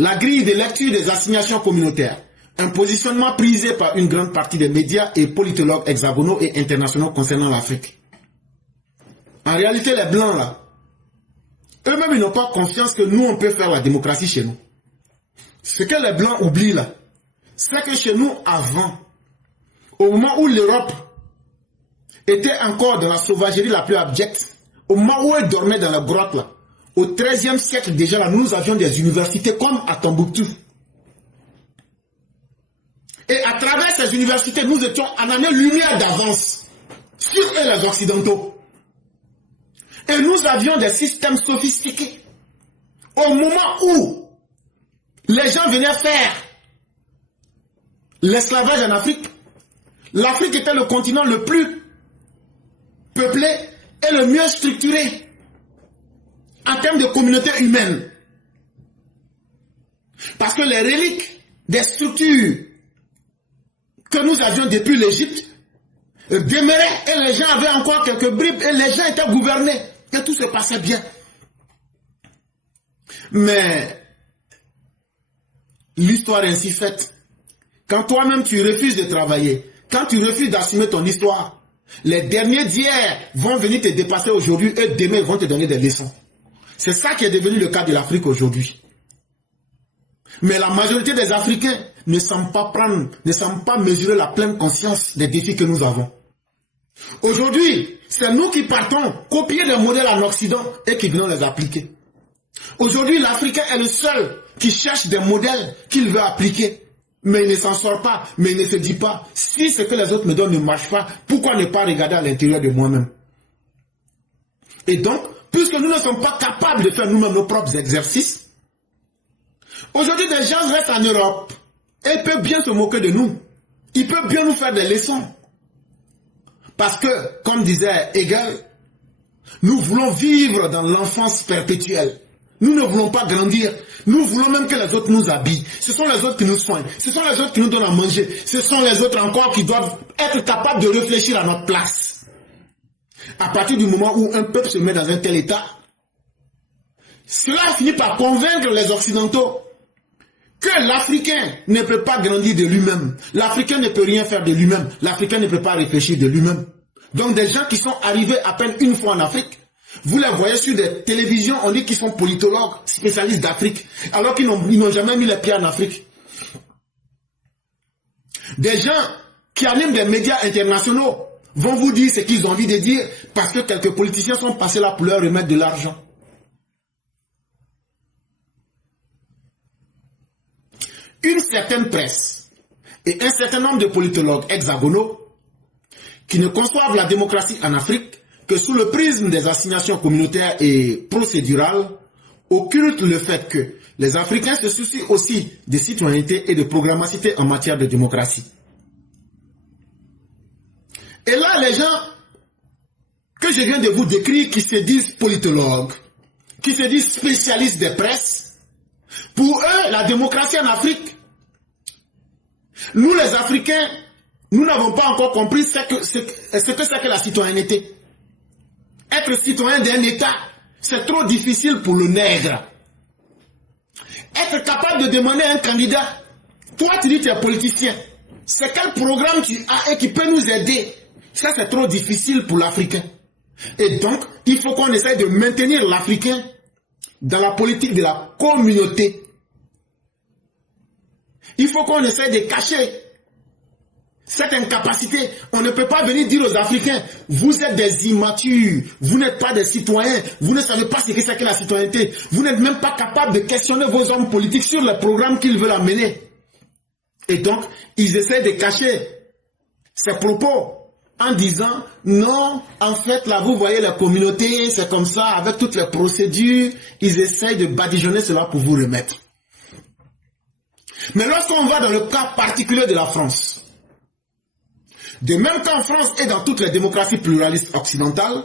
la grille de lecture des assignations communautaires, un positionnement prisé par une grande partie des médias et politologues hexagonaux et internationaux concernant l'Afrique. En réalité, les Blancs, là, eux-mêmes, ils n'ont pas confiance que nous, on peut faire la démocratie chez nous. Ce que les Blancs oublient, là, c'est que chez nous, avant, au moment où l'Europe était encore dans la sauvagerie la plus abjecte, au moment où elle dormait dans la grotte, là, au XIIIe siècle déjà, là, nous avions des universités comme à Tombouctou. Et à travers ces universités, nous étions en année-lumière d'avance sur eux, les Occidentaux. Et nous avions des systèmes sophistiqués. Au moment où les gens venaient faire l'esclavage en Afrique, l'Afrique était le continent le plus peuplé et le mieux structuré en termes de communauté humaine. Parce que les reliques des structures que nous avions depuis l'Égypte demeuraient et les gens avaient encore quelques bribes et les gens étaient gouvernés et tout se passait bien. Mais l'histoire ainsi faite, quand toi-même tu refuses de travailler, quand tu refuses d'assumer ton histoire, les derniers d'hier vont venir te dépasser aujourd'hui et demain ils vont te donner des leçons. C'est ça qui est devenu le cas de l'Afrique aujourd'hui. Mais la majorité des Africains ne semblent pas mesurer la pleine conscience des défis que nous avons. Aujourd'hui, c'est nous qui partons copier des modèles en Occident et qui venons les appliquer. Aujourd'hui, l'Africain est le seul qui cherche des modèles qu'il veut appliquer. Mais il ne s'en sort pas, mais il ne se dit pas, si ce que les autres me donnent ne marche pas, pourquoi ne pas regarder à l'intérieur de moi-même? Et donc, puisque nous ne sommes pas capables de faire nous-mêmes nos propres exercices, aujourd'hui, des gens restent en Europe et ils peuvent bien se moquer de nous. Ils peuvent bien nous faire des leçons. Parce que, comme disait Hegel, nous voulons vivre dans l'enfance perpétuelle. Nous ne voulons pas grandir. Nous voulons même que les autres nous habillent. Ce sont les autres qui nous soignent. Ce sont les autres qui nous donnent à manger. Ce sont les autres encore qui doivent être capables de réfléchir à notre place. À partir du moment où un peuple se met dans un tel état, cela finit par convaincre les Occidentaux que l'Africain ne peut pas grandir de lui-même. L'Africain ne peut rien faire de lui-même. L'Africain ne peut pas réfléchir de lui-même. Donc des gens qui sont arrivés à peine une fois en Afrique, vous les voyez sur des télévisions, on dit qu'ils sont politologues, spécialistes d'Afrique, alors qu'ils n'ont jamais mis les pieds en Afrique. Des gens qui animent des médias internationaux vont vous dire ce qu'ils ont envie de dire parce que quelques politiciens sont passés là pour leur remettre de l'argent. Une certaine presse et un certain nombre de politologues hexagonaux qui ne conçoivent la démocratie en Afrique que sous le prisme des assignations communautaires et procédurales occultent le fait que les Africains se soucient aussi de citoyenneté et de programmacité en matière de démocratie. Et là, les gens que je viens de vous décrire, qui se disent politologues, qui se disent spécialistes des presses, pour eux, la démocratie en Afrique, nous les Africains, nous n'avons pas encore compris ce que c'est que la citoyenneté. Être citoyen d'un État, c'est trop difficile pour le nègre. Être capable de demander à un candidat, toi tu dis que tu es politicien, c'est quel programme tu as et qui peut nous aider? Ça c'est trop difficile pour l'Africain. Et donc, il faut qu'on essaye de maintenir l'Africain dans la politique de la communauté. Il faut qu'on essaye de cacher cette incapacité. On ne peut pas venir dire aux Africains, vous êtes des immatures, vous n'êtes pas des citoyens, vous ne savez pas ce que c'est que la citoyenneté, vous n'êtes même pas capable de questionner vos hommes politiques sur les programmes qu'ils veulent amener. Et donc, ils essaient de cacher ces propos en disant, non, en fait, là, vous voyez la communauté, c'est comme ça, avec toutes les procédures, ils essayent de badigeonner cela pour vous remettre. Mais lorsqu'on va dans le cas particulier de la France, de même qu'en France et dans toutes les démocraties pluralistes occidentales,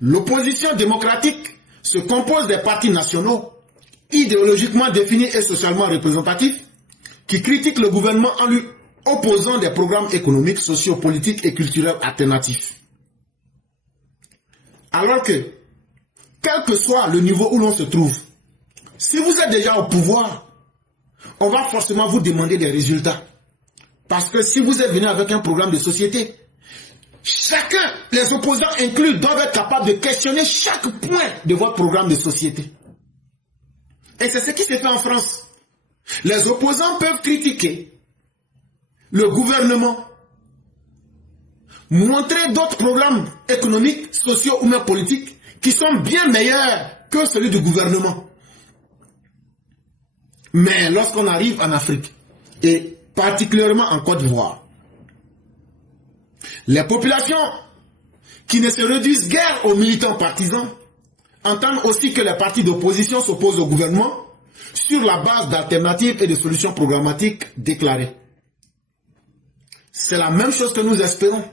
l'opposition démocratique se compose des partis nationaux, idéologiquement définis et socialement représentatifs, qui critiquent le gouvernement en lui opposant des programmes économiques, sociopolitiques et culturels alternatifs. Alors que, quel que soit le niveau où l'on se trouve, si vous êtes déjà au pouvoir, on va forcément vous demander des résultats. Parce que si vous êtes venu avec un programme de société, chacun, les opposants inclus, doivent être capables de questionner chaque point de votre programme de société. Et c'est ce qui s'est fait en France. Les opposants peuvent critiquer le gouvernement, montrer d'autres programmes économiques, sociaux ou même politiques qui sont bien meilleurs que celui du gouvernement. Mais lorsqu'on arrive en Afrique, et particulièrement en Côte d'Ivoire, les populations qui ne se réduisent guère aux militants partisans entendent aussi que les partis d'opposition s'opposent au gouvernement sur la base d'alternatives et de solutions programmatiques déclarées. C'est la même chose que nous espérons.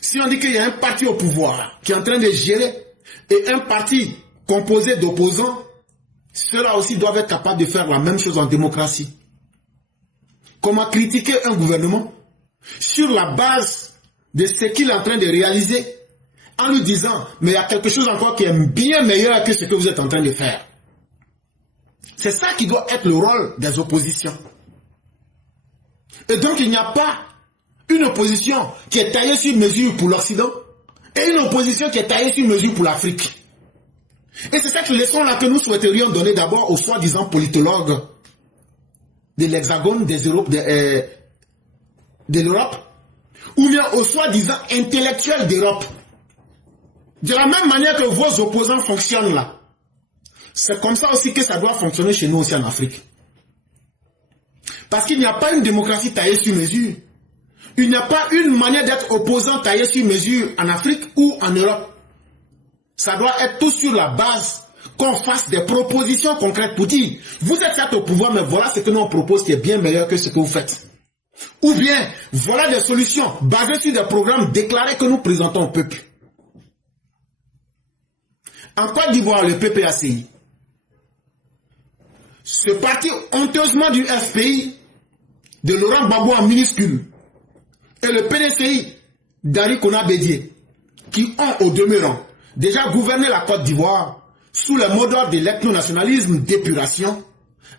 Si on dit qu'il y a un parti au pouvoir qui est en train de gérer et un parti composé d'opposants, ceux-là aussi doivent être capables de faire la même chose en démocratie. Comment critiquer un gouvernement sur la base de ce qu'il est en train de réaliser en lui disant « mais il y a quelque chose encore qui est bien meilleur que ce que vous êtes en train de faire ». C'est ça qui doit être le rôle des oppositions. Et donc il n'y a pas une opposition qui est taillée sur mesure pour l'Occident et une opposition qui est taillée sur mesure pour l'Afrique. Et c'est cette leçon-là que nous souhaiterions donner d'abord aux soi-disant politologues de l'Hexagone, de l'Europe, ou bien aux soi-disant intellectuels d'Europe. De la même manière que vos opposants fonctionnent là. C'est comme ça aussi que ça doit fonctionner chez nous aussi en Afrique. Parce qu'il n'y a pas une démocratie taillée sur mesure. Il n'y a pas une manière d'être opposant taillée sur mesure en Afrique ou en Europe. Ça doit être tout sur la base qu'on fasse des propositions concrètes pour dire vous êtes certes au pouvoir, mais voilà ce que nous on propose qui est bien meilleur que ce que vous faites. Ou bien, voilà des solutions basées sur des programmes déclarés que nous présentons au peuple. En Côte d'Ivoire, le PPACI, ce parti honteusement du FPI, de Laurent Gbagbo en minuscule, et le PDCI d'Ari Kona Bédié, qui ont au demeurant déjà gouverné la Côte d'Ivoire sous le mot d'ordre de l'ethno-nationalisme d'épuration,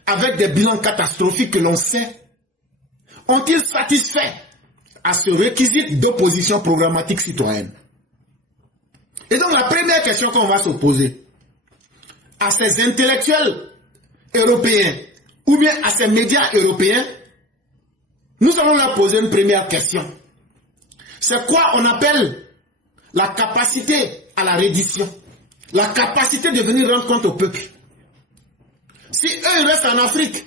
avec des bilans catastrophiques que l'on sait, ont-ils satisfait à ce réquisite d'opposition programmatique citoyenne? Et donc la première question qu'on va se poser à ces intellectuels européens ou bien à ces médias européens, nous allons leur poser une première question. C'est quoi on appelle la capacité à la reddition? La capacité de venir rendre compte au peuple. Si eux ils restent en Afrique,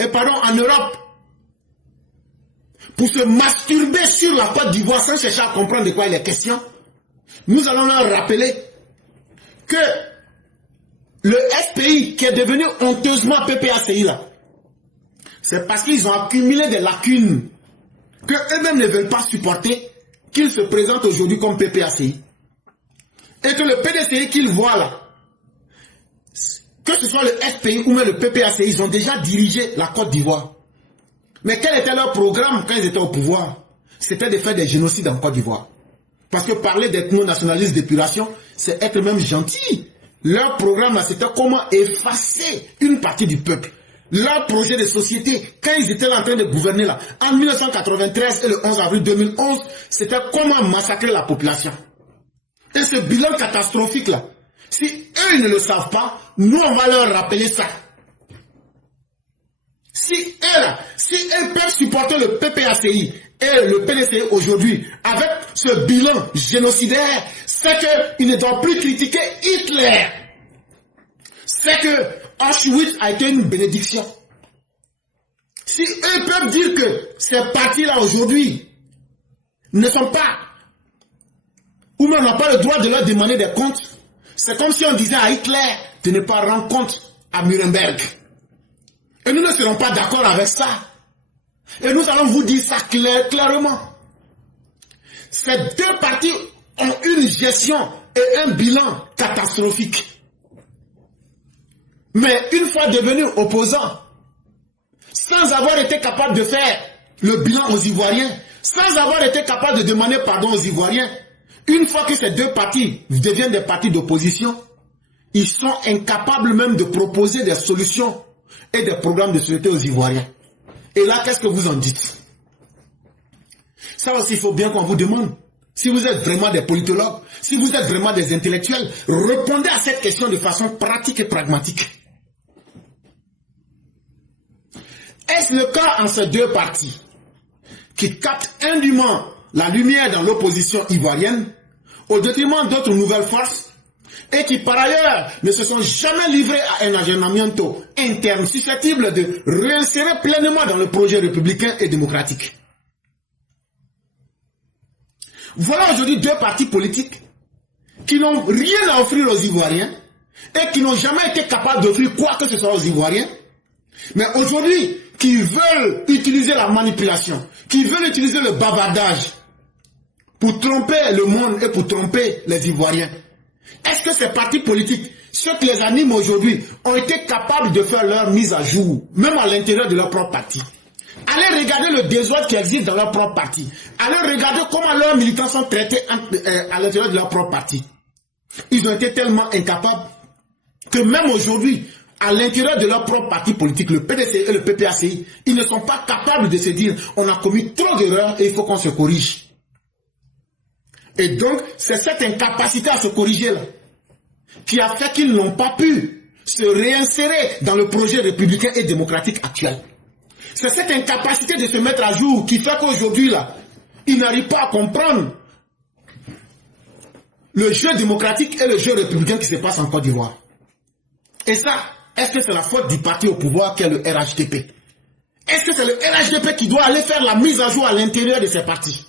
et pardon, en Europe, pour se masturber sur la Côte d'Ivoire sans chercher à comprendre de quoi il est question, nous allons leur rappeler que le FPI qui est devenu honteusement PPACI là, c'est parce qu'ils ont accumulé des lacunes que eux-mêmes ne veulent pas supporter qu'ils se présentent aujourd'hui comme PPACI. Et que le PDCI qu'ils voient là, que ce soit le FPI ou même le PPACI, ils ont déjà dirigé la Côte d'Ivoire. Mais quel était leur programme quand ils étaient au pouvoir? C'était de faire des génocides en Côte d'Ivoire. Parce que parler d'ethno-nationalisme d'épuration, c'est être même gentil. Leur programme, c'était comment effacer une partie du peuple. Leur projet de société, quand ils étaient là en train de gouverner là, en 1993 et le 11 avril 2011, c'était comment massacrer la population. Et ce bilan catastrophique là, si eux ils ne le savent pas, nous on va leur rappeler ça. Si eux peuvent supporter le PPACI et le PDCI aujourd'hui avec ce bilan génocidaire, c'est qu'ils ne doivent plus critiquer Hitler. C'est que Auschwitz a été une bénédiction. Si eux peuvent dire que ces partis-là aujourd'hui ne sont pas, ou même n'ont pas le droit de leur demander des comptes, c'est comme si on disait à Hitler de ne pas rendre compte à Nuremberg. Et nous ne serons pas d'accord avec ça. Et nous allons vous dire ça clairement. Ces deux partis ont une gestion et un bilan catastrophique. Mais une fois devenus opposants, sans avoir été capables de faire le bilan aux Ivoiriens, sans avoir été capables de demander pardon aux Ivoiriens, une fois que ces deux partis deviennent des partis d'opposition, ils sont incapables même de proposer des solutions et des programmes de société aux Ivoiriens. Et là, qu'est-ce que vous en dites? Ça aussi, il faut bien qu'on vous demande. Si vous êtes vraiment des politologues, si vous êtes vraiment des intellectuels, répondez à cette question de façon pratique et pragmatique. Est-ce le cas en ces deux partis qui captent indûment la lumière dans l'opposition ivoirienne au détriment d'autres nouvelles forces et qui par ailleurs ne se sont jamais livrés à un agenciamiento interne susceptible de réinsérer pleinement dans le projet républicain et démocratique? Voilà aujourd'hui deux partis politiques qui n'ont rien à offrir aux Ivoiriens et qui n'ont jamais été capables d'offrir quoi que ce soit aux Ivoiriens, mais aujourd'hui qui veulent utiliser la manipulation, qui veulent utiliser le bavardage pour tromper le monde et pour tromper les Ivoiriens. Est-ce que ces partis politiques, ceux qui les animent aujourd'hui, ont été capables de faire leur mise à jour, même à l'intérieur de leur propre parti? Allez regarder le désordre qui existe dans leur propre parti. Allez regarder comment leurs militants sont traités à l'intérieur de leur propre parti. Ils ont été tellement incapables que même aujourd'hui, à l'intérieur de leur propre parti politique, le PDC et le PPACI, ils ne sont pas capables de se dire on a commis trop d'erreurs et il faut qu'on se corrige. Et donc, c'est cette incapacité à se corriger là qui a fait qu'ils n'ont pas pu se réinsérer dans le projet républicain et démocratique actuel. C'est cette incapacité de se mettre à jour qui fait qu'aujourd'hui, là, ils n'arrivent pas à comprendre le jeu démocratique et le jeu républicain qui se passe en Côte d'Ivoire. Et ça, est-ce que c'est la faute du parti au pouvoir qui est le RHDP? Est-ce que c'est le RHDP qui doit aller faire la mise à jour à l'intérieur de ces partis?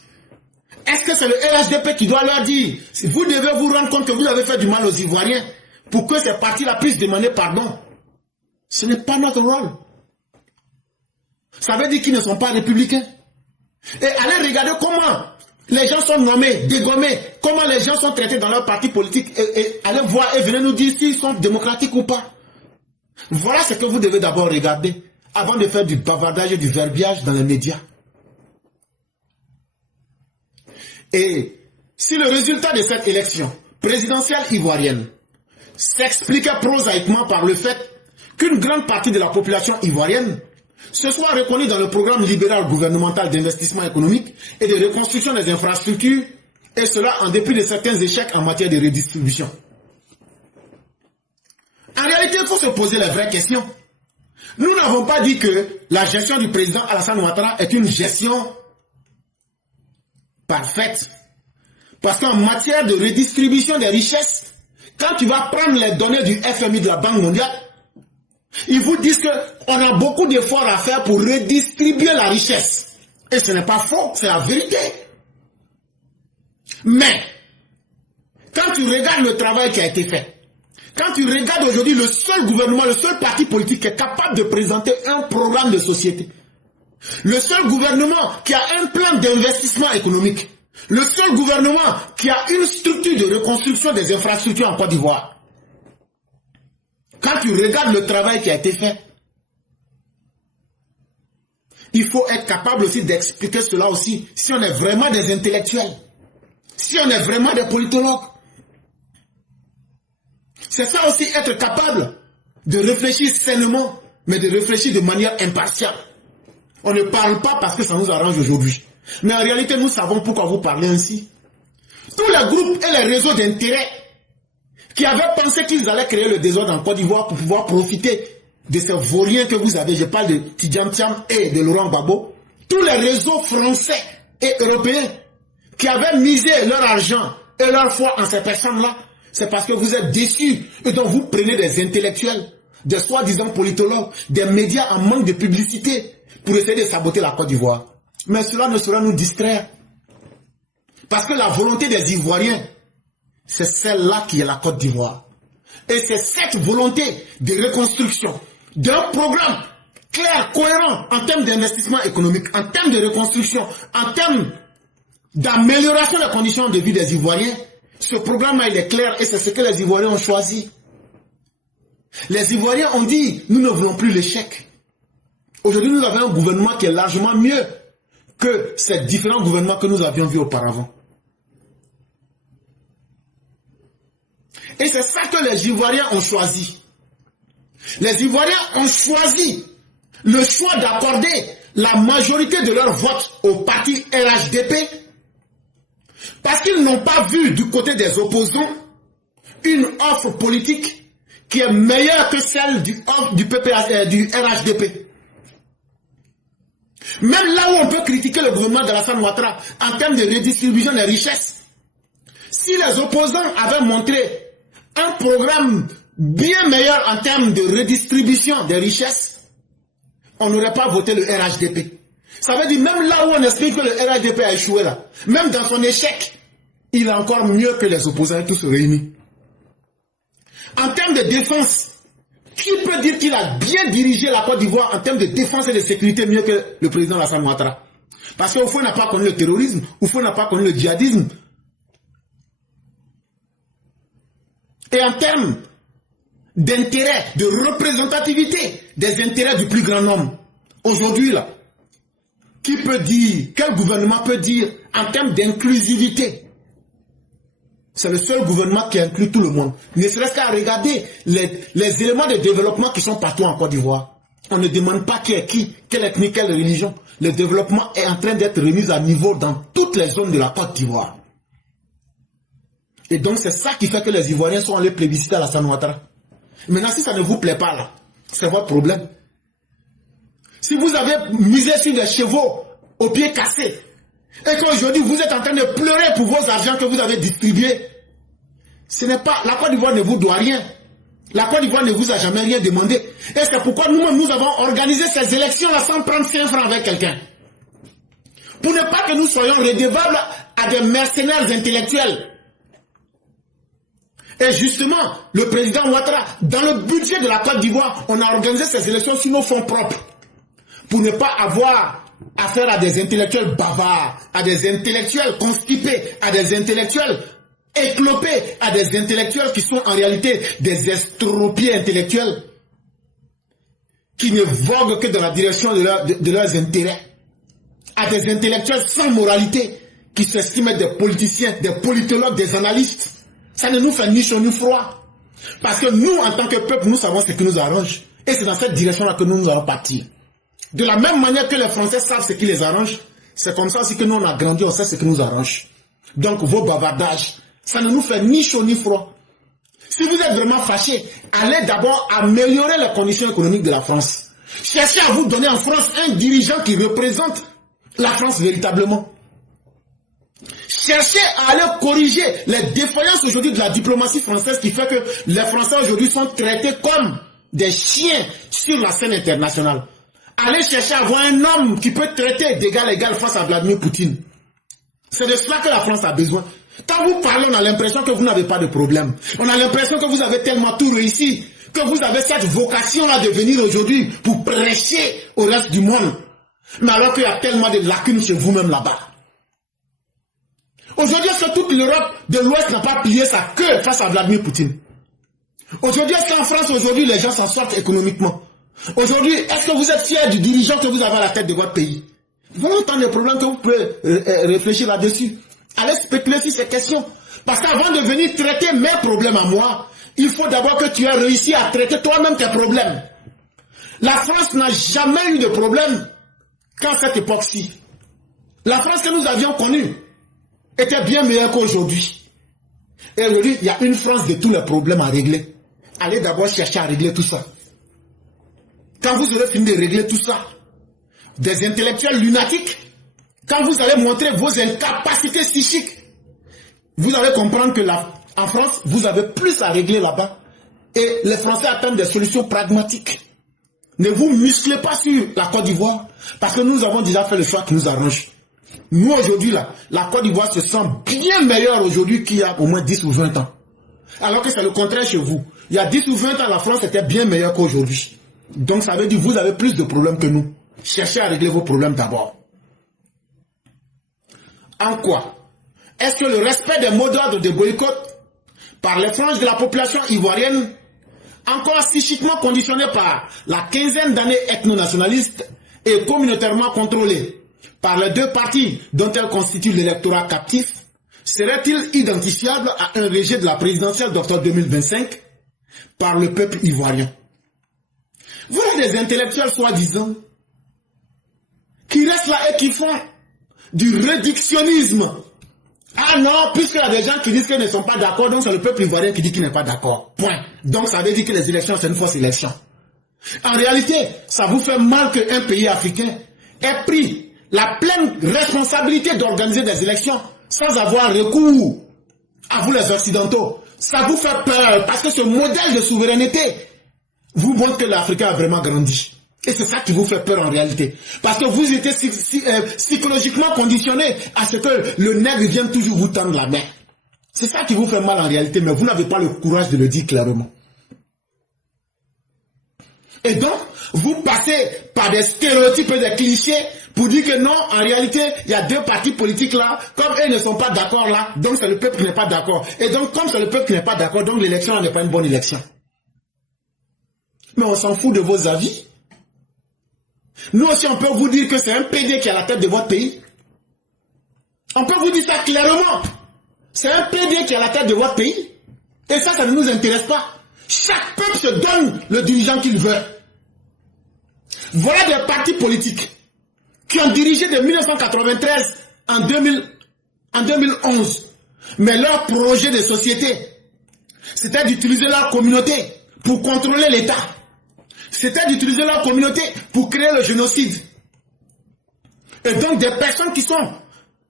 Est-ce que c'est le RHDP qui doit leur dire, si vous devez vous rendre compte que vous avez fait du mal aux Ivoiriens pour que ces partis-là puissent demander pardon? Ce n'est pas notre rôle. Ça veut dire qu'ils ne sont pas républicains. Et allez regarder comment les gens sont nommés, dégommés, comment les gens sont traités dans leur parti politique et allez voir et venez nous dire s'ils sont démocratiques ou pas. Voilà ce que vous devez d'abord regarder avant de faire du bavardage et du verbiage dans les médias. Et si le résultat de cette élection présidentielle ivoirienne s'expliquait prosaïquement par le fait qu'une grande partie de la population ivoirienne se soit reconnue dans le programme libéral gouvernemental d'investissement économique et de reconstruction des infrastructures, et cela en dépit de certains échecs en matière de redistribution. En réalité, il faut se poser les vraies questions. Nous n'avons pas dit que la gestion du président Alassane Ouattara est une gestion parfaite. Parce qu'en matière de redistribution des richesses, quand tu vas prendre les données du FMI de la Banque mondiale, ils vous disent qu'on a beaucoup d'efforts à faire pour redistribuer la richesse. Et ce n'est pas faux, c'est la vérité. Mais, quand tu regardes le travail qui a été fait, quand tu regardes aujourd'hui le seul gouvernement, le seul parti politique qui est capable de présenter un programme de société, le seul gouvernement qui a un plan d'investissement économique, le seul gouvernement qui a une structure de reconstruction des infrastructures en Côte d'Ivoire, quand tu regardes le travail qui a été fait, il faut être capable aussi d'expliquer cela aussi si on est vraiment des intellectuels, si on est vraiment des politologues. C'est ça aussi, être capable de réfléchir sainement, mais de réfléchir de manière impartiale. On ne parle pas parce que ça nous arrange aujourd'hui. Mais en réalité, nous savons pourquoi vous parlez ainsi. Tous les groupes et les réseaux d'intérêt qui avaient pensé qu'ils allaient créer le désordre en Côte d'Ivoire pour pouvoir profiter de ces vauriens que vous avez, je parle de Tidjam Thiam et de Laurent Gbagbo, tous les réseaux français et européens qui avaient misé leur argent et leur foi en ces personnes-là, c'est parce que vous êtes déçus et donc vous prenez des intellectuels, des soi-disant politologues, des médias en manque de publicité pour essayer de saboter la Côte d'Ivoire. Mais cela ne saura nous distraire. Parce que la volonté des Ivoiriens, c'est celle-là qui est la Côte d'Ivoire. Et c'est cette volonté de reconstruction, d'un programme clair, cohérent en termes d'investissement économique, en termes de reconstruction, en termes d'amélioration des conditions de vie des Ivoiriens. Ce programme-là, il est clair et c'est ce que les Ivoiriens ont choisi. Les Ivoiriens ont dit, nous ne voulons plus l'échec. Aujourd'hui, nous avons un gouvernement qui est largement mieux que ces différents gouvernements que nous avions vus auparavant. Et c'est ça que les Ivoiriens ont choisi. Les Ivoiriens ont choisi le choix d'accorder la majorité de leur vote au parti RHDP parce qu'ils n'ont pas vu du côté des opposants une offre politique qui est meilleure que celle du RHDP. Même là où on peut critiquer le gouvernement d'Alassane Ouattara en termes de redistribution des richesses, si les opposants avaient montré un programme bien meilleur en termes de redistribution des richesses, on n'aurait pas voté le RHDP. Ça veut dire même là où on explique que le RHDP a échoué là, même dans son échec, il est encore mieux que les opposants tous réunis. En termes de défense, qui peut dire qu'il a bien dirigé la Côte d'Ivoire en termes de défense et de sécurité mieux que le président Alassane Ouattara? Parce qu'au fond, il n'a pas connu le terrorisme, au fond, il n'a pas connu le djihadisme. Et en termes d'intérêt, de représentativité des intérêts du plus grand nombre, aujourd'hui là, qui peut dire, quel gouvernement peut dire en termes d'inclusivité? C'est le seul gouvernement qui inclut tout le monde. Ne serait-ce qu'à regarder les éléments de développement qui sont partout en Côte d'Ivoire. On ne demande pas qui est qui, quelle ethnie, quelle religion. Le développement est en train d'être remis à niveau dans toutes les zones de la Côte d'Ivoire. Et donc c'est ça qui fait que les Ivoiriens sont allés plébisciter Alassane Ouattara. Maintenant, si ça ne vous plaît pas là, c'est votre problème. Si vous avez misé sur des chevaux aux pieds cassés, et qu'aujourd'hui vous êtes en train de pleurer pour vos argents que vous avez distribués, ce n'est pas, la Côte d'Ivoire ne vous doit rien. La Côte d'Ivoire ne vous a jamais rien demandé. Et c'est pourquoi nous-mêmes nous avons organisé ces élections-là sans prendre 5 francs avec quelqu'un. Pour ne pas que nous soyons redevables à des mercenaires intellectuels. Et justement, le président Ouattara, dans le budget de la Côte d'Ivoire, on a organisé ces élections sur nos fonds propres. Pour ne pas avoir affaire à des intellectuels bavards, à des intellectuels constipés, à des intellectuels éclopés, à des intellectuels qui sont en réalité des estropiés intellectuels, qui ne voguent que dans la direction de leurs intérêts, à des intellectuels sans moralité, qui s'estiment des politiciens, des politologues, des analystes. Ça ne nous fait ni chaud ni froid. Parce que nous, en tant que peuple, nous savons ce qui nous arrange. Et c'est dans cette direction-là que nous allons partir. De la même manière que les Français savent ce qui les arrange, c'est comme ça aussi que nous, on a grandi, on sait ce qui nous arrange. Donc, vos bavardages, ça ne nous fait ni chaud ni froid. Si vous êtes vraiment fâchés, allez d'abord améliorer les conditions économiques de la France. Cherchez à vous donner en France un dirigeant qui représente la France véritablement. Cherchez à aller corriger les défaillances aujourd'hui de la diplomatie française qui fait que les Français aujourd'hui sont traités comme des chiens sur la scène internationale. Allez chercher à avoir un homme qui peut traiter d'égal à égal face à Vladimir Poutine. C'est de cela que la France a besoin. Quand vous parlez, on a l'impression que vous n'avez pas de problème. On a l'impression que vous avez tellement tout réussi, que vous avez cette vocation-là de venir aujourd'hui pour prêcher au reste du monde. Mais alors qu'il y a tellement de lacunes chez vous-même là-bas. Aujourd'hui, est-ce que toute l'Europe de l'Ouest n'a pas plié sa queue face à Vladimir Poutine? Aujourd'hui, est-ce qu'en France, aujourd'hui, les gens s'en sortent économiquement? Aujourd'hui, est-ce que vous êtes fiers du dirigeant que vous avez à la tête de votre pays? Voilà autant de problèmes que vous pouvez réfléchir là-dessus. Allez spéculer sur ces questions. Parce qu'avant de venir traiter mes problèmes à moi, il faut d'abord que tu aies réussi à traiter toi-même tes problèmes. La France n'a jamais eu de problème qu'en cette époque-ci. La France que nous avions connue était bien meilleure qu'aujourd'hui. Et aujourd'hui, il y a une France de tous les problèmes à régler. Allez d'abord chercher à régler tout ça. Quand vous aurez fini de régler tout ça, des intellectuels lunatiques, quand vous allez montrer vos incapacités psychiques, vous allez comprendre que là, en France, vous avez plus à régler là-bas. Et les Français attendent des solutions pragmatiques. Ne vous musclez pas sur la Côte d'Ivoire, parce que nous avons déjà fait le choix qui nous arrange. Nous, aujourd'hui, là, la Côte d'Ivoire se sent bien meilleure aujourd'hui qu'il y a au moins 10 ou 20 ans. Alors que c'est le contraire chez vous. Il y a 10 ou 20 ans, la France était bien meilleure qu'aujourd'hui. Donc, ça veut dire que vous avez plus de problèmes que nous. Cherchez à régler vos problèmes d'abord. En quoi? Est-ce que le respect des mots d'ordre de boycott par les franges de la population ivoirienne, encore psychiquement conditionnée par la quinzaine d'années ethno-nationalistes et communautairement contrôlée par les deux partis dont elle constitue l'électorat captif, serait-il identifiable à un rejet de la présidentielle d'octobre 2025 par le peuple ivoirien? Voilà des intellectuels soi-disant qui restent là et qui font du réductionnisme. Ah non, puisqu'il y a des gens qui disent qu'ils ne sont pas d'accord, donc c'est le peuple ivoirien qui dit qu'il n'est pas d'accord. Point. Donc ça veut dire que les élections, c'est une fausse élection. En réalité, ça vous fait mal qu'un pays africain ait pris la pleine responsabilité d'organiser des élections sans avoir recours à vous les Occidentaux. Ça vous fait peur parce que ce modèle de souveraineté vous montre que l'Africain a vraiment grandi. Et c'est ça qui vous fait peur en réalité. Parce que vous étiez psychologiquement conditionné à ce que le nègre vienne toujours vous tendre la main. C'est ça qui vous fait mal en réalité, mais vous n'avez pas le courage de le dire clairement. Et donc, vous passez par des stéréotypes et des clichés pour dire que non, en réalité, il y a deux partis politiques là, comme eux ne sont pas d'accord là, donc c'est le peuple qui n'est pas d'accord. Et donc, comme c'est le peuple qui n'est pas d'accord, donc l'élection n'est pas une bonne élection. Mais on s'en fout de vos avis. Nous aussi, on peut vous dire que c'est un PD qui est à la tête de votre pays. On peut vous dire ça clairement. C'est un PD qui est à la tête de votre pays. Et ça ne nous intéresse pas. Chaque peuple se donne le dirigeant qu'il veut. Voilà des partis politiques qui ont dirigé de 1993 en 2011. Mais leur projet de société, c'était d'utiliser leur communauté pour contrôler l'État. C'était d'utiliser leur communauté pour créer le génocide. Et donc des personnes qui sont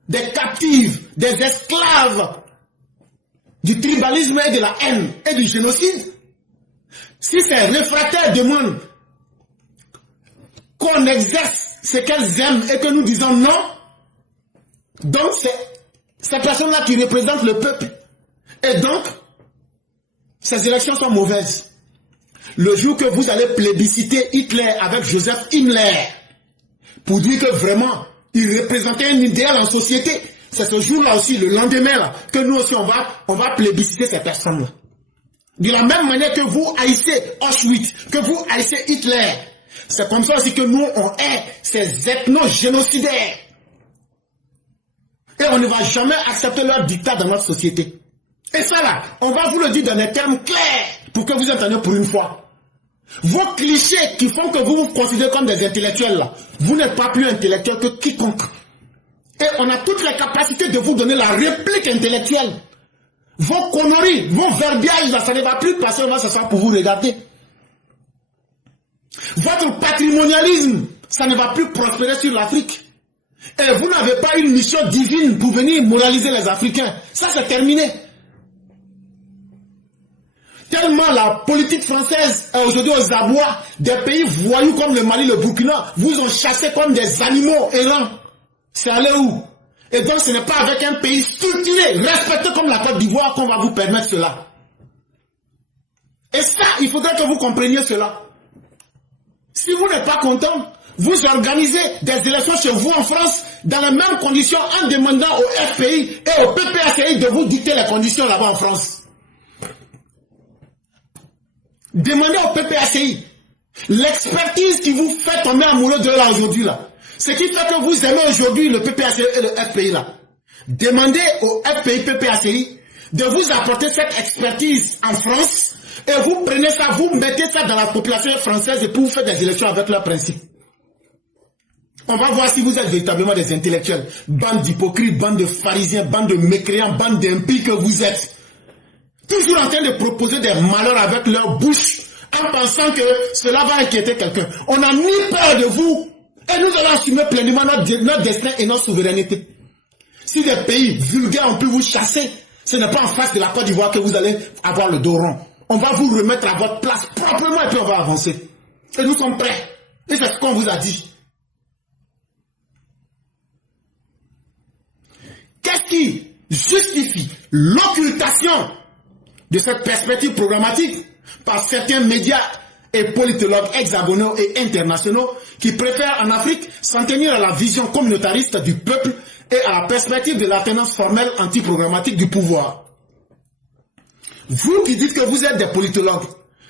des captives, des esclaves du tribalisme et de la haine et du génocide, si ces réfractaires demandent qu'on exerce ce qu'elles aiment et que nous disons non, donc c'est ces personnes-là qui représentent le peuple. Et donc, ces élections sont mauvaises. Le jour que vous allez plébisciter Hitler avec Joseph Himmler, pour dire que vraiment, il représentait un idéal en société, c'est ce jour-là aussi, le lendemain, là, que nous aussi, on va plébisciter ces personnes-là. De la même manière que vous haïssez Auschwitz, que vous haïssez Hitler, c'est comme ça aussi que nous, on hait ces ethno-génocidaires. Et on ne va jamais accepter leur dictat dans notre société. Et ça là, on va vous le dire dans des termes clairs, pour que vous entendiez pour une fois. Vos clichés qui font que vous vous considérez comme des intellectuels là, vous n'êtes pas plus intellectuel que quiconque. Et on a toutes les capacités de vous donner la réplique intellectuelle. Vos conneries, vos verbiages là, ça ne va plus passer, on va s'asseoir pour vous regarder. Votre patrimonialisme, ça ne va plus prospérer sur l'Afrique. Et vous n'avez pas une mission divine pour venir moraliser les Africains. Ça c'est terminé. Tellement la politique française est aujourd'hui aux abois, des pays voyous comme le Mali, le Burkina, vous ont chassé comme des animaux errants. C'est allé où? Et donc ce n'est pas avec un pays structuré, respecté comme la Côte d'Ivoire qu'on va vous permettre cela. Et ça, il faudrait que vous compreniez cela. Si vous n'êtes pas content, vous organisez des élections chez vous en France dans les mêmes conditions en demandant au FPI et au PPACI de vous dicter les conditions là-bas en France. Demandez au PPACI l'expertise qui vous fait tomber amoureux de là aujourd'hui là. Ce qui fait que vous aimez aujourd'hui le PPACI et le FPI là. Demandez au FPI, PPACI de vous apporter cette expertise en France et vous prenez ça, vous mettez ça dans la population française et pour vous faire des élections avec leurs principes. On va voir si vous êtes véritablement des intellectuels. Bande d'hypocrites, bande de pharisiens, bande de mécréants, bande d'impies que vous êtes. Toujours en train de proposer des malheurs avec leur bouche, en pensant que cela va inquiéter quelqu'un. On n'a ni peur de vous, et nous allons assumer pleinement notre destin et notre souveraineté. Si des pays vulgaires ont pu vous chasser, ce n'est pas en face de la Côte d'Ivoire que vous allez avoir le dos rond. On va vous remettre à votre place proprement et puis on va avancer. Et nous sommes prêts. Et c'est ce qu'on vous a dit. Qu'est-ce qui justifie l'occultation de cette perspective programmatique par certains médias et politologues hexagonaux et internationaux qui préfèrent en Afrique s'en tenir à la vision communautariste du peuple et à la perspective de l'alternance formelle antiprogrammatique du pouvoir? Vous qui dites que vous êtes des politologues,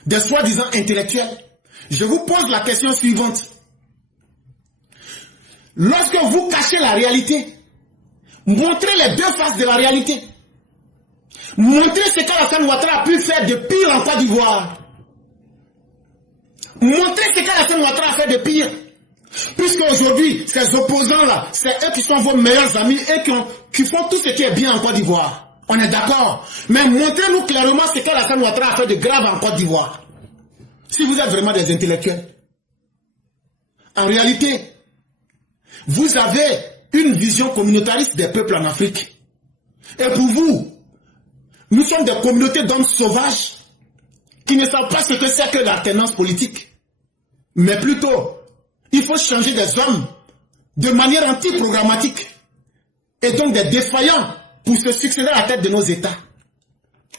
des soi-disant intellectuels, je vous pose la question suivante. Lorsque vous cachez la réalité, montrez les deux faces de la réalité. Montrez ce qu'Alassane Ouattara a pu faire de pire en Côte d'Ivoire. Montrez ce qu'Alassane Ouattara a fait de pire. Puisque aujourd'hui, ces opposants-là, c'est eux qui sont vos meilleurs amis et qui font tout ce qui est bien en Côte d'Ivoire. On est d'accord. Mais montrez-nous clairement ce qu'Alassane Ouattara a fait de grave en Côte d'Ivoire. Si vous êtes vraiment des intellectuels. En réalité, vous avez une vision communautariste des peuples en Afrique. Et pour vous, nous sommes des communautés d'hommes sauvages qui ne savent pas ce que c'est que l'alternance politique. Mais plutôt, il faut changer des hommes de manière anti-programmatique et donc des défaillants pour se succéder à la tête de nos États.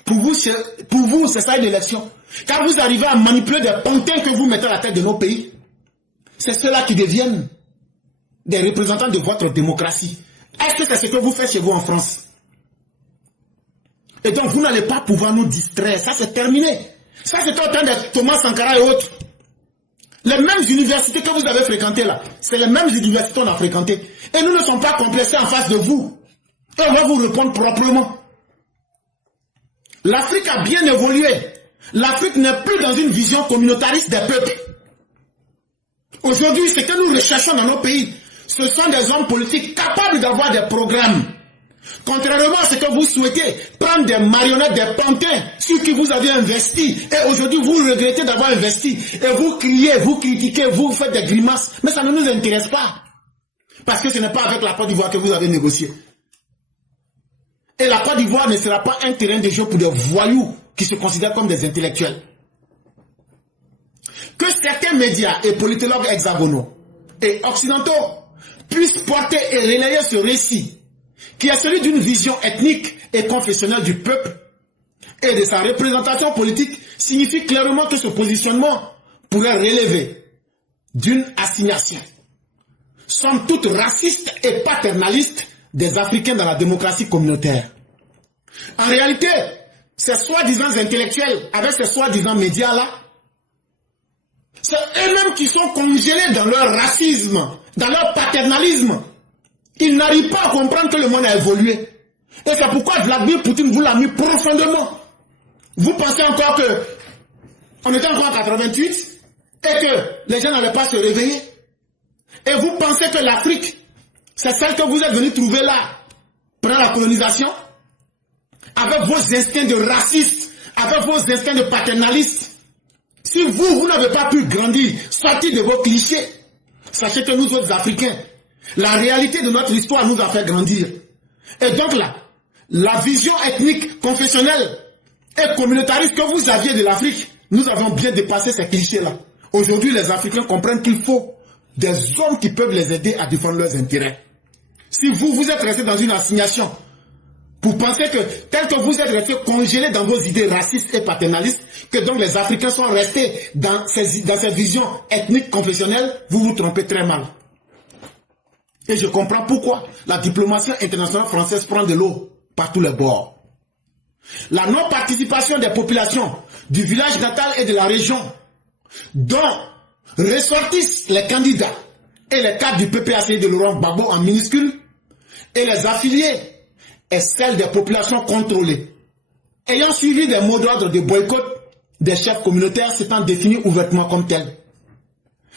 Pour vous, c'est ça une élection. Car vous arrivez à manipuler des pantins que vous mettez à la tête de nos pays. C'est ceux-là qui deviennent des représentants de votre démocratie. Est-ce que c'est ce que vous faites chez vous en France? Et donc vous n'allez pas pouvoir nous distraire. Ça c'est terminé. Ça c'est au temps de Thomas Sankara et autres. Les mêmes universités que vous avez fréquentées là, c'est les mêmes universités qu'on a fréquentées. Et nous ne sommes pas complexés en face de vous. Et on va vous répondre proprement. L'Afrique a bien évolué. L'Afrique n'est plus dans une vision communautariste des peuples. Aujourd'hui, ce que nous recherchons dans nos pays, ce sont des hommes politiques capables d'avoir des programmes. Contrairement à ce que vous souhaitez, prendre des marionnettes, des pantins sur qui vous avez investi. Et aujourd'hui, vous regrettez d'avoir investi. Et vous criez, vous critiquez, vous faites des grimaces. Mais ça ne nous intéresse pas. Parce que ce n'est pas avec la Côte d'Ivoire que vous avez négocié. Et la Côte d'Ivoire ne sera pas un terrain de jeu pour des voyous qui se considèrent comme des intellectuels. Que certains médias et politologues hexagonaux et occidentaux puissent porter et relayer ce récit qui est celui d'une vision ethnique et confessionnelle du peuple et de sa représentation politique signifie clairement que ce positionnement pourrait relever d'une assignation, somme toute raciste et paternaliste, des Africains dans la démocratie communautaire. En réalité, ces soi-disant intellectuels, avec ces soi-disant médias-là, c'est eux-mêmes qui sont congelés dans leur racisme, dans leur paternalisme. Ils n'arrivent pas à comprendre que le monde a évolué. Et c'est pourquoi Vladimir Poutine vous l'a mis profondément. Vous pensez encore que on était encore en 88 et que les gens n'allaient pas se réveiller. Et vous pensez que l'Afrique, c'est celle que vous êtes venu trouver là, pendant la colonisation, avec vos instincts de racistes, avec vos instincts de paternalistes. Si vous n'avez pas pu grandir, sortir de vos clichés, sachez que nous autres Africains, la réalité de notre histoire nous a fait grandir. Et donc là, la vision ethnique, confessionnelle et communautariste que vous aviez de l'Afrique, nous avons bien dépassé ces clichés-là. Aujourd'hui, les Africains comprennent qu'il faut des hommes qui peuvent les aider à défendre leurs intérêts. Si vous êtes resté dans une assignation, pour penser que, tel que vous êtes resté congélé dans vos idées racistes et paternalistes, que donc les Africains sont restés dans ces visions ethniques confessionnelles, vous vous trompez très mal. Et je comprends pourquoi la diplomatie internationale française prend de l'eau par tous les bords. La non-participation des populations du village natal et de la région, dont ressortissent les candidats et les cadres du PPAC de Laurent Gbagbo en minuscule, et les affiliés, est celle des populations contrôlées, ayant suivi des mots d'ordre de boycott des chefs communautaires s'étant définis ouvertement comme tels.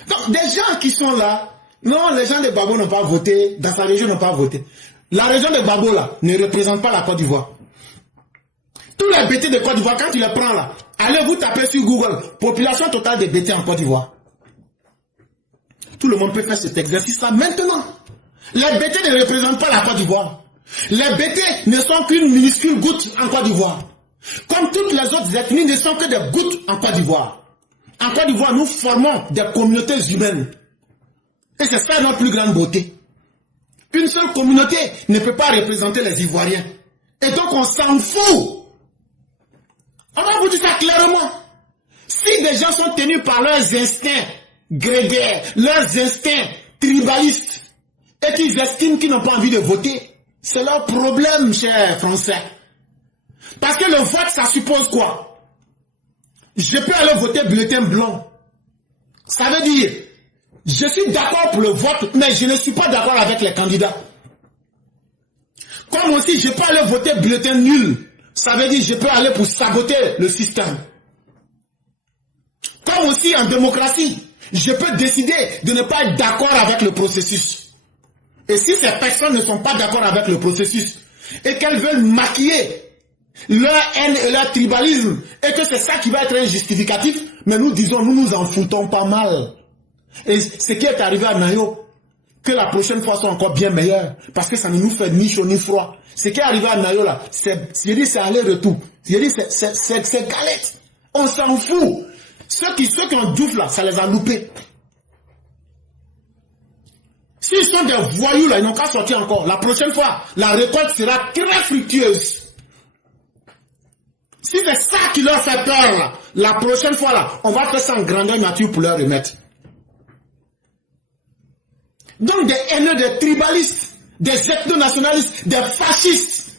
Donc des gens qui sont là, non, les gens de Gbagbo n'ont pas voté, dans sa région n'ont pas voté. La région de Gbagbo là ne représente pas la Côte d'Ivoire. Tous les BT de Côte d'Ivoire, quand tu les prends là, allez vous taper sur Google, population totale des BT en Côte d'Ivoire. Tout le monde peut faire cet exercice là maintenant. Les BT ne représentent pas la Côte d'Ivoire. Les BT ne sont qu'une minuscule goutte en Côte d'Ivoire. Comme toutes les autres ethnies ne sont que des gouttes en Côte d'Ivoire. En Côte d'Ivoire, nous formons des communautés humaines. Et c'est ça notre plus grande beauté. Une seule communauté ne peut pas représenter les Ivoiriens. Et donc on s'en fout. On va vous dire ça clairement. Si des gens sont tenus par leurs instincts grégaires, leurs instincts tribalistes, et qu'ils estiment qu'ils n'ont pas envie de voter, c'est leur problème, chers Français. Parce que le vote, ça suppose quoi? Je peux aller voter bulletin blanc. Ça veut dire, je suis d'accord pour le vote, mais je ne suis pas d'accord avec les candidats. Comme aussi, je peux aller voter bulletin nul. Ça veut dire, je peux aller pour saboter le système. Comme sommes aussi en démocratie. Je peux décider de ne pas être d'accord avec le processus. Et si ces personnes ne sont pas d'accord avec le processus et qu'elles veulent maquiller leur haine et leur tribalisme et que c'est ça qui va être un justificatif, mais nous disons, nous nous en foutons pas mal. Et ce qui est arrivé à Nayo, que la prochaine fois soit encore bien meilleur, parce que ça ne nous fait ni chaud ni froid. Ce qui est arrivé à Nayo là, c'est aller-retour. C'est galette. On s'en fout. Ceux qui ont douffle là, ça les a loupés. S'ils sont des voyous là, ils n'ont qu'à sortir encore. La prochaine fois, la récolte sera très fructueuse. Si c'est ça qui leur fait peur là, la prochaine fois là, on va faire ça en grandeur nature pour leur remettre. Donc des haineux, des tribalistes, des ethno-nationalistes, des fascistes.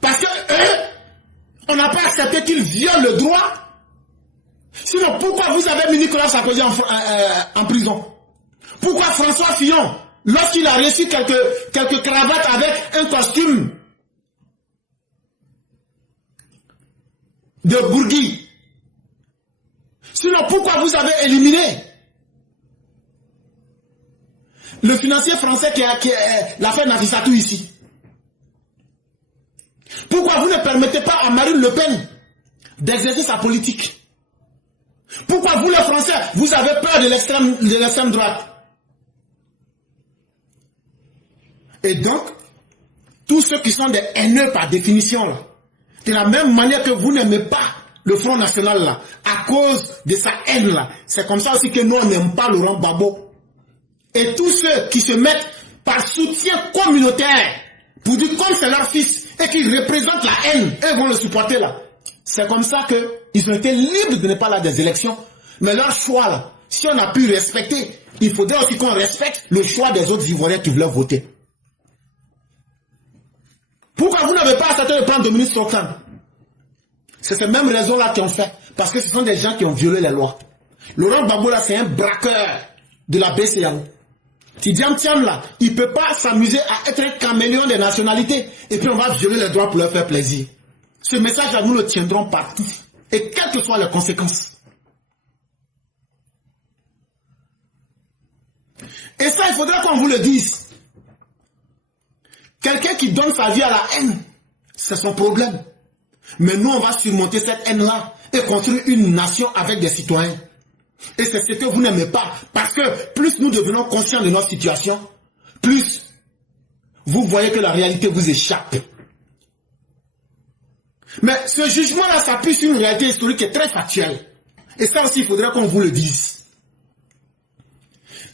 Parce que eux, on n'a pas accepté qu'ils violent le droit. Sinon, pourquoi vous avez mis Nicolas Sarkozy en prison? Pourquoi François Fillon, lorsqu'il a reçu quelques cravates avec un costume de Bourgui? Sinon, pourquoi vous avez éliminé le financier français qui a l'affaire Nafissatou ici? Pourquoi vous ne permettez pas à Marine Le Pen d'exercer sa politique? Pourquoi vous les Français, vous avez peur de l'extrême droite? Et donc, tous ceux qui sont des haineux par définition, là, de la même manière que vous n'aimez pas le Front National, là, à cause de sa haine, là, c'est comme ça aussi que nous, on n'aime pas Laurent Gbagbo. Et tous ceux qui se mettent par soutien communautaire, pour dire comme c'est leur fils, et qui représentent la haine, eux vont le supporter, là. C'est comme ça qu'ils ont été libres de ne pas aller à des élections. Mais leur choix, là, si on a pu respecter, il faudrait aussi qu'on respecte le choix des autres Ivoiriens qui voulaient voter. Pourquoi vous n'avez pas accepté de prendre Dominique Strauss-Kahn? C'est ces mêmes raisons-là qui ont fait. Parce que ce sont des gens qui ont violé les lois. Laurent Gbagbo, là, c'est un braqueur de la BCEAO. Tidiane Thiam, là, il ne peut pas s'amuser à être un caméléon des nationalités. Et puis on va violer les droits pour leur faire plaisir. Ce message-là, nous le tiendrons partout. Et quelles que soient les conséquences. Et ça, il faudra qu'on vous le dise. Quelqu'un qui donne sa vie à la haine, c'est son problème. Mais nous, on va surmonter cette haine-là et construire une nation avec des citoyens. Et c'est ce que vous n'aimez pas. Parce que plus nous devenons conscients de notre situation, plus vous voyez que la réalité vous échappe. Mais ce jugement-là s'appuie sur une réalité historique qui est très factuelle. Et ça aussi, il faudrait qu'on vous le dise.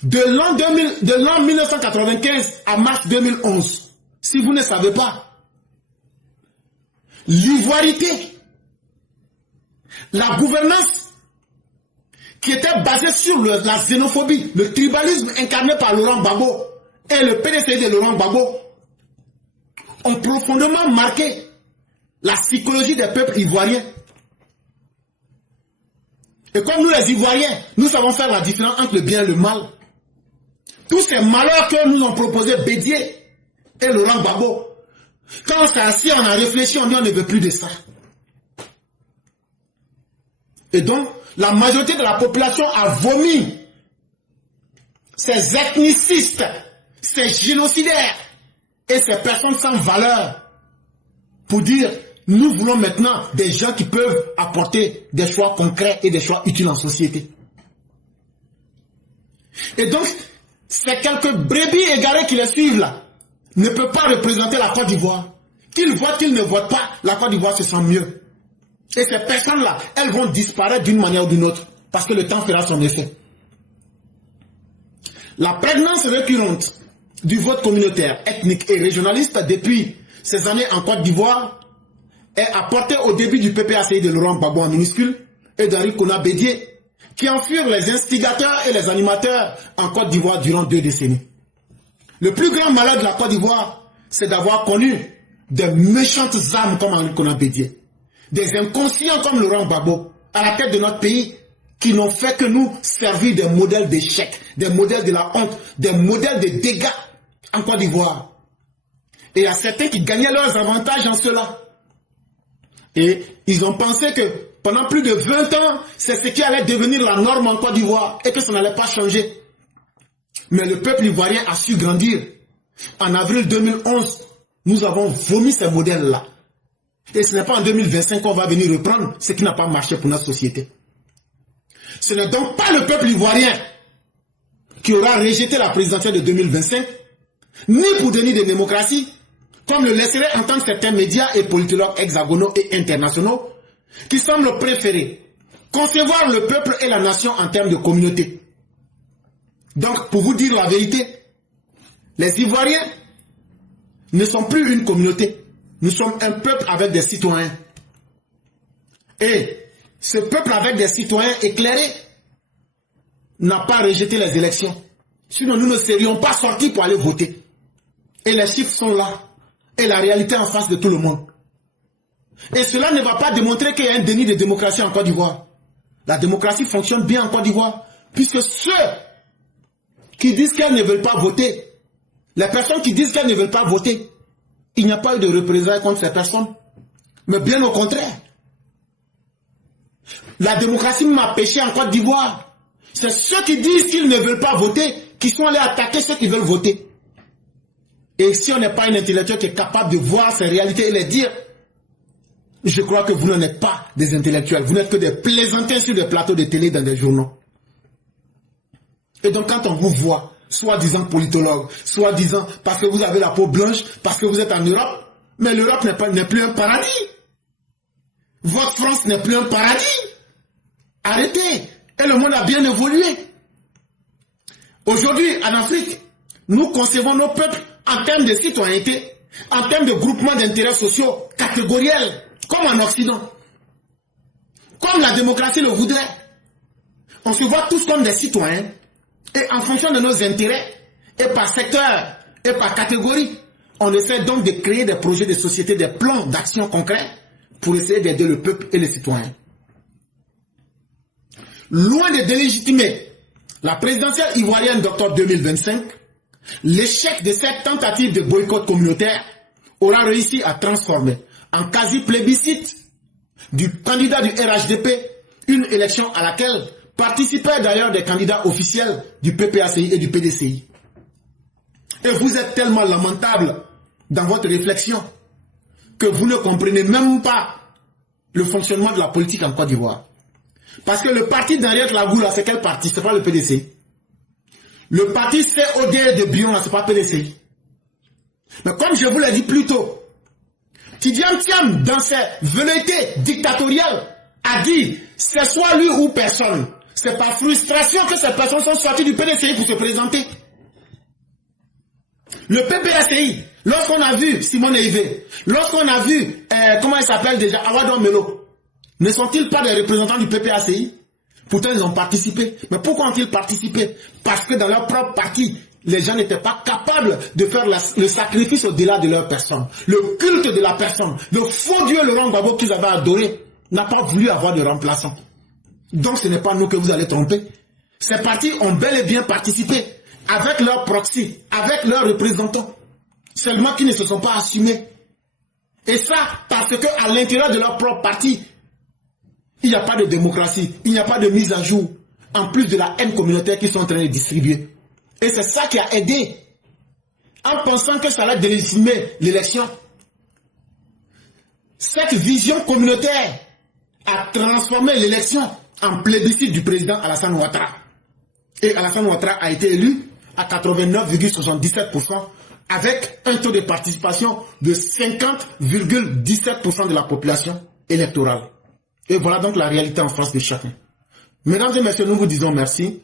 De l'an 1995 à mars 2011, si vous ne savez pas, l'ivoirité, la gouvernance qui était basée sur la xénophobie, le tribalisme incarné par Laurent Gbagbo et le PDCI de Laurent Gbagbo ont profondément marqué la psychologie des peuples ivoiriens. Et comme nous les Ivoiriens, nous savons faire la différence entre le bien et le mal. Tous ces malheurs que nous ont proposé Bédié et Laurent Gbagbo, quand on s'est assis, on a réfléchi, on dit on ne veut plus de ça. Et donc, la majorité de la population a vomi ces ethnicistes, ces génocidaires et ces personnes sans valeur pour dire nous voulons maintenant des gens qui peuvent apporter des choix concrets et des choix utiles en société. Et donc, ces quelques brebis égarés qui les suivent là ne peuvent pas représenter la Côte d'Ivoire. Qu'ils votent, qu'ils ne votent pas, la Côte d'Ivoire se sent mieux. Et ces personnes-là, elles vont disparaître d'une manière ou d'une autre, parce que le temps fera son effet. La prégnance récurrente du vote communautaire, ethnique et régionaliste depuis ces années en Côte d'Ivoire est apportée au début du PPACI de Laurent Gbagbo en minuscule et d'Henri Konan Bédié, qui en furent les instigateurs et les animateurs en Côte d'Ivoire durant 2 décennies. Le plus grand malheur de la Côte d'Ivoire, c'est d'avoir connu des méchantes âmes comme Henri Konan Bédié, des inconscients comme Laurent Gbagbo, à la tête de notre pays, qui n'ont fait que nous servir des modèles d'échec, des modèles de la honte, des modèles de dégâts en Côte d'Ivoire. Et il y a certains qui gagnaient leurs avantages en cela. Et ils ont pensé que Pendant plus de 20 ans, c'est ce qui allait devenir la norme en Côte d'Ivoire et que ça n'allait pas changer. Mais le peuple ivoirien a su grandir. En avril 2011, nous avons vomi ces modèles-là. Et ce n'est pas en 2025 qu'on va venir reprendre ce qui n'a pas marché pour notre société. Ce n'est donc pas le peuple ivoirien qui aura rejeté la présidentielle de 2025, ni pour déni de démocratie, comme le laisseraient entendre certains médias et politologues hexagonaux et internationaux, qui semblent préférer concevoir le peuple et la nation en termes de communauté. Donc, pour vous dire la vérité, les Ivoiriens ne sont plus une communauté. Nous sommes un peuple avec des citoyens. Et ce peuple avec des citoyens éclairés n'a pas rejeté les élections. Sinon, nous ne serions pas sortis pour aller voter. Et les chiffres sont là. Et la réalité en face de tout le monde. Et cela ne va pas démontrer qu'il y a un déni de démocratie en Côte d'Ivoire. La démocratie fonctionne bien en Côte d'Ivoire. Puisque ceux qui disent qu'elles ne veulent pas voter, les personnes qui disent qu'elles ne veulent pas voter, il n'y a pas eu de représailles contre ces personnes. Mais bien au contraire. La démocratie m'a péché en Côte d'Ivoire. C'est ceux qui disent qu'ils ne veulent pas voter qui sont allés attaquer ceux qui veulent voter. Et si on n'est pas un intellectuel qui est capable de voir ces réalités et les dire, je crois que vous n'en êtes pas des intellectuels. Vous n'êtes que des plaisantins sur des plateaux de télé dans des journaux. Et donc quand on vous voit, soi-disant politologue, soi-disant parce que vous avez la peau blanche, parce que vous êtes en Europe, mais l'Europe n'est plus un paradis. Votre France n'est plus un paradis. Arrêtez. Et le monde a bien évolué. Aujourd'hui, en Afrique, nous concevons nos peuples en termes de citoyenneté, en termes de groupement d'intérêts sociaux catégoriels, comme en Occident. Comme la démocratie le voudrait. On se voit tous comme des citoyens, et en fonction de nos intérêts, et par secteur, et par catégorie, on essaie donc de créer des projets de société, des plans d'action concrets, pour essayer d'aider le peuple et les citoyens. Loin de délégitimer la présidentielle ivoirienne d'octobre 2025, l'échec de cette tentative de boycott communautaire aura réussi à transformer en quasi-plébiscite du candidat du RHDP une élection à laquelle participaient d'ailleurs des candidats officiels du PPACI et du PDCI. Et vous êtes tellement lamentable dans votre réflexion que vous ne comprenez même pas le fonctionnement de la politique en Côte d'Ivoire. Parce que le parti d'Henriette Lagou, c'est quel parti? C'est pas le PDCI. Le parti COD de Bion, c'est pas PDCI. Mais comme je vous l'ai dit plus tôt, Tidiane Thiam, dans ses velléités dictatoriales, a dit c'est soit lui ou personne. C'est par frustration que ces personnes sont sorties du PDCI pour se présenter. Le PPACI, lorsqu'on a vu Simone Eivé, lorsqu'on a vu, comment il s'appelle déjà, Awadon Melo, ne sont-ils pas des représentants du PPACI? Pourtant, ils ont participé. Mais pourquoi ont-ils participé? Parce que dans leur propre parti, les gens n'étaient pas capables de faire le sacrifice au-delà de leur personne. Le culte de la personne, le faux Dieu Laurent Gbagbo qu'ils avaient adoré, n'a pas voulu avoir de remplaçant. Donc ce n'est pas nous que vous allez tromper. Ces partis ont bel et bien participé avec leurs proxy, avec leurs représentants. Seulement qu'ils ne se sont pas assumés. Et ça, parce qu'à l'intérieur de leur propre parti, il n'y a pas de démocratie, il n'y a pas de mise à jour, en plus de la haine communautaire qu'ils sont en train de distribuer. Et c'est ça qui a aidé, en pensant que ça allait délégitimer l'élection. Cette vision communautaire a transformé l'élection en plébiscite du président Alassane Ouattara. Et Alassane Ouattara a été élu à 89,77% avec un taux de participation de 50,17% de la population électorale. Et voilà donc la réalité en face de chacun. Mesdames et messieurs, nous vous disons merci.